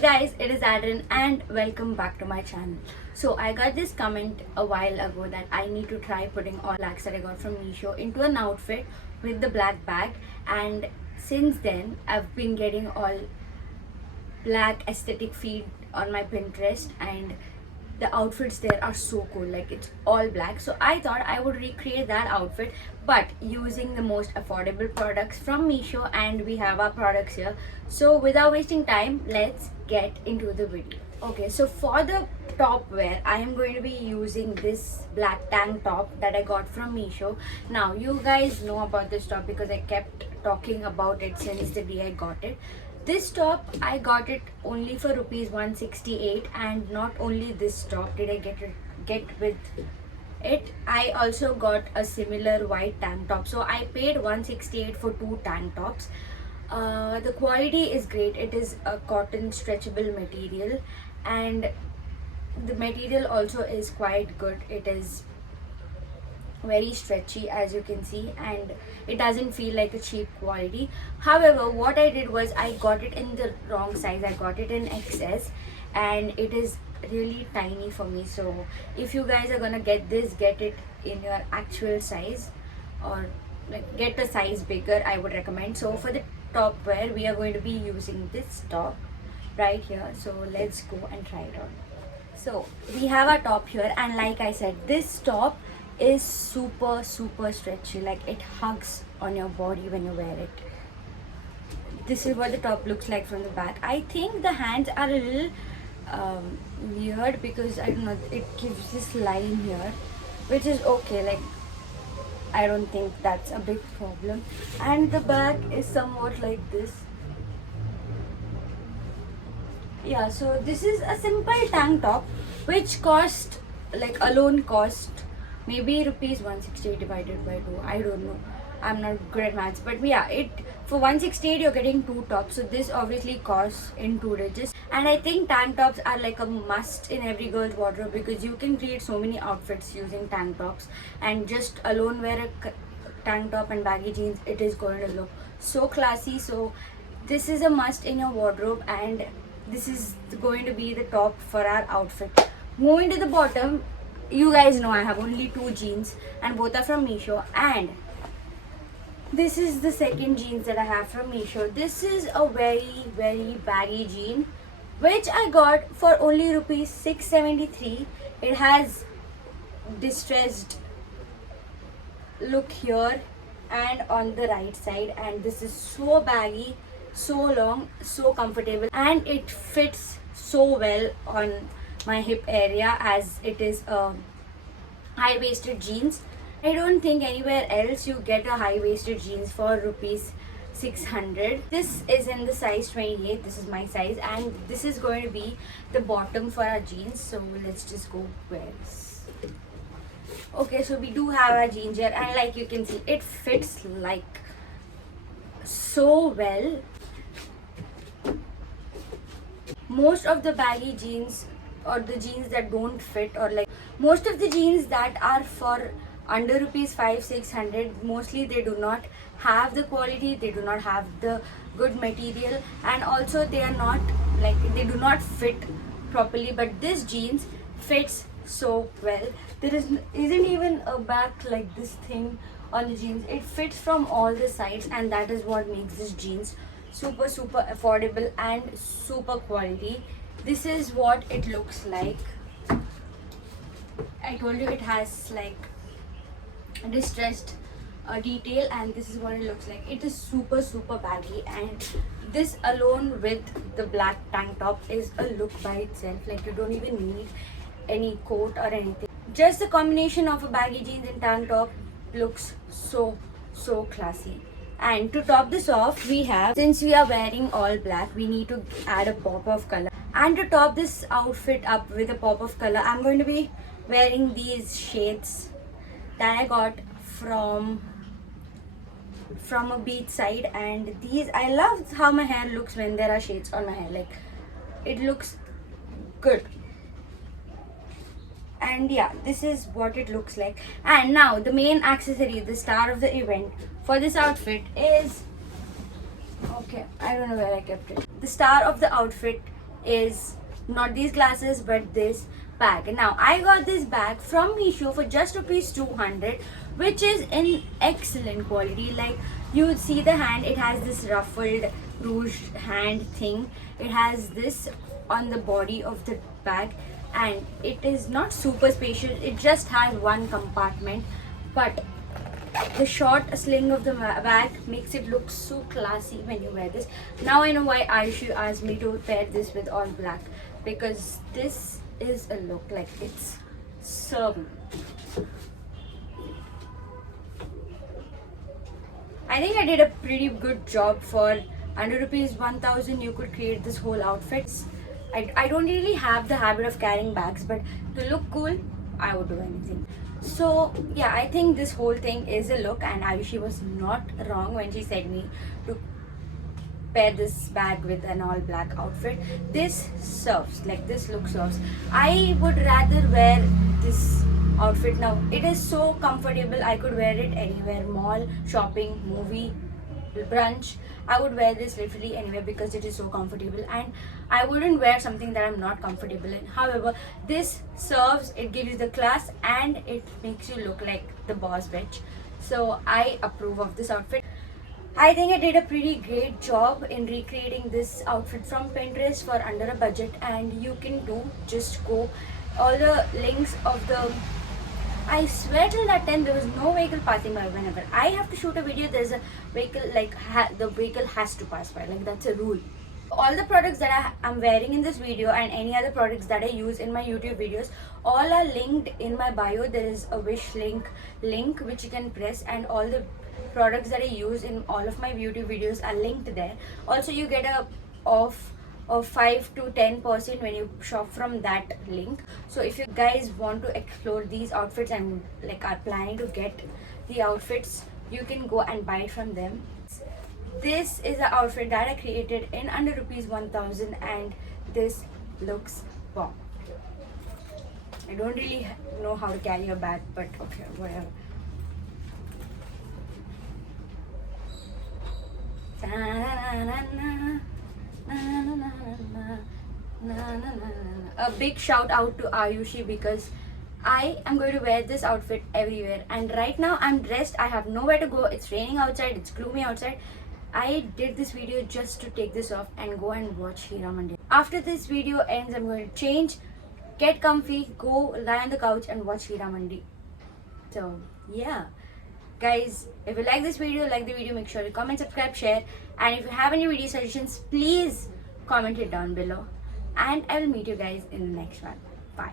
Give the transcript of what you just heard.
guys, it is Adrian and welcome back to my channel. So I got this comment a while ago that I need to try putting all blacks that I got from Meesho into an outfit with the black bag, and since then I've been getting all black aesthetic feed on my Pinterest, and the outfits there are so cool. Like, it's all black, so I thought I would recreate that outfit but using the most affordable products from Meesho, and we have our products here. So without wasting time, let's get into the video. Okay, so for the top wear, I am going to be using this black tank top that I got from Meesho. Now you guys know about this top because I kept talking about it since the day I got it. This top, I got it only for rupees 168, and not only this top did I get with it, I also got a similar white tank top. So I paid 168 for two tank tops. The quality is great. It is a cotton stretchable material, and the material also is quite good. It is very stretchy, as you can see, and it doesn't feel like a cheap quality. However, what I did was I got it in the wrong size. I got it in XS, and it is really tiny for me. So if you guys are gonna get this, get it in your actual size, or like get a size bigger, I would recommend. So for the top wear, we are going to be using this top right here. So let's go and try it on. So we have our top here, and like I said, this top is super stretchy. Like, it hugs on your body when you wear it. This is what the top looks like from the back. I think the hands are a little weird because I don't know, it gives this line here, which is okay. Like, I don't think that's a big problem. And the back is somewhat like this. Yeah, so this is a simple tank top which cost, like, alone cost maybe rupees 168 divided by 2. I don't know, I'm not good at maths, but yeah, it for 168 you're getting two tops, so this obviously costs in 2 digits. And I think tank tops are like a must in every girl's wardrobe because you can create so many outfits using tank tops, and just alone wear a tank top and baggy jeans, it is going to look so classy. So this is a must in your wardrobe, and this is going to be the top for our outfit. Moving to the bottom, you guys know I have only 2 jeans, and both are from Meesho, and this is the second jeans that I have from Meesho. This is a very baggy jean which I got for only rupees 673. It has distressed look here and on the right side, and this is so baggy, so long, so comfortable, and it fits so well on my hip area as it is a high-waisted jeans. I don't think anywhere else you get a high-waisted jeans for rupees 600. This is in the size 28. This is my size, and this is going to be the bottom for our jeans. So let's just go wear this. Okay, so we do have our jeans here, and like you can see, it fits like so well. Most of the baggy jeans, or the jeans that don't fit, or like most of the jeans that are for under rupees 500-600, mostly they do not have the quality, they do not have the good material, and also they are not, like, they do not fit properly. But this jeans fits so well. There isn't even a back like this thing on the jeans. It fits from all the sides, and that is what makes this jeans super affordable and super quality. This is what it looks like. I told you it has like distressed detail, and this is what it looks like. It is super baggy, and this alone with the black tank top is a look by itself. Like, you don't even need any coat or anything. Just the combination of a baggy jeans and tank top looks so classy. And to top this off, we have, since we are wearing all black, we need to add a pop of color. And to top this outfit up with a pop of color, I'm going to be wearing these shades that I got from a beach side. And these, I love how my hair looks when there are shades on my hair. Like, it looks good. And yeah, this is what it looks like. And now the main accessory, the star of the event for this outfit is, okay, I don't know where I kept it. The star of the outfit is not these glasses but this bag. Now I got this bag from Meesho for just rupees 200, which is in excellent quality. Like, you would see the hand, it has this ruffled ruched hand thing. It has this on the body of the bag, and it is not super spacious. It just has one compartment, but the short sling of the bag makes it look so classy when you wear this. Now I know why Ayushi asked me to pair this with all black, because this is a look, like, it's so. I think I did a pretty good job. For under rupees 1000 you could create this whole outfit. I don't really have the habit of carrying bags, but to look cool I would do anything. So yeah, I think this whole thing is a look, and Ayushi was not wrong when she said me to pair this bag with an all black outfit. This serves, like, this look serves. I would rather wear this outfit now. It is so comfortable. I could wear it anywhere, mall, shopping, movie, brunch. I would wear this literally anywhere because it is so comfortable, and I wouldn't wear something that I'm not comfortable in. However, this serves, it gives you the class, and it makes you look like the boss bitch. So I approve of this outfit. I think I did a pretty great job in recreating this outfit from Pinterest for under a budget, and you can do, just go. All the links of the, I swear till that time there was no vehicle passing by. Whenever I have to shoot a video, there's a vehicle, like, the vehicle has to pass by, like, that's a rule. All the products that I'm wearing in this video and any other products that I use in my YouTube videos, all are linked in my bio. There is a wish link which you can press, and all the products that I use in all of my YouTube videos are linked there. Also, you get a off of 5 to 10% when you shop from that link. So if you guys want to explore these outfits and, like, are planning to get the outfits, you can go and buy it from them. This is the outfit that I created in under rupees 1000, and this looks bomb. I don't really know how to carry a bag, but okay, whatever. A big shout out to Ayushi, because I am going to wear this outfit everywhere, and right now I'm dressed. I have nowhere to go. It's raining outside, it's gloomy outside. I did this video just to take this off and go and watch Hira Mandi. After this video ends, I'm going to change, get comfy, go lie on the couch and watch Hira Mandi. So yeah, guys, if you like this video, like the video, make sure you comment, subscribe, share, and if you have any video suggestions, please comment it down below, and I will meet you guys in the next one. Bye.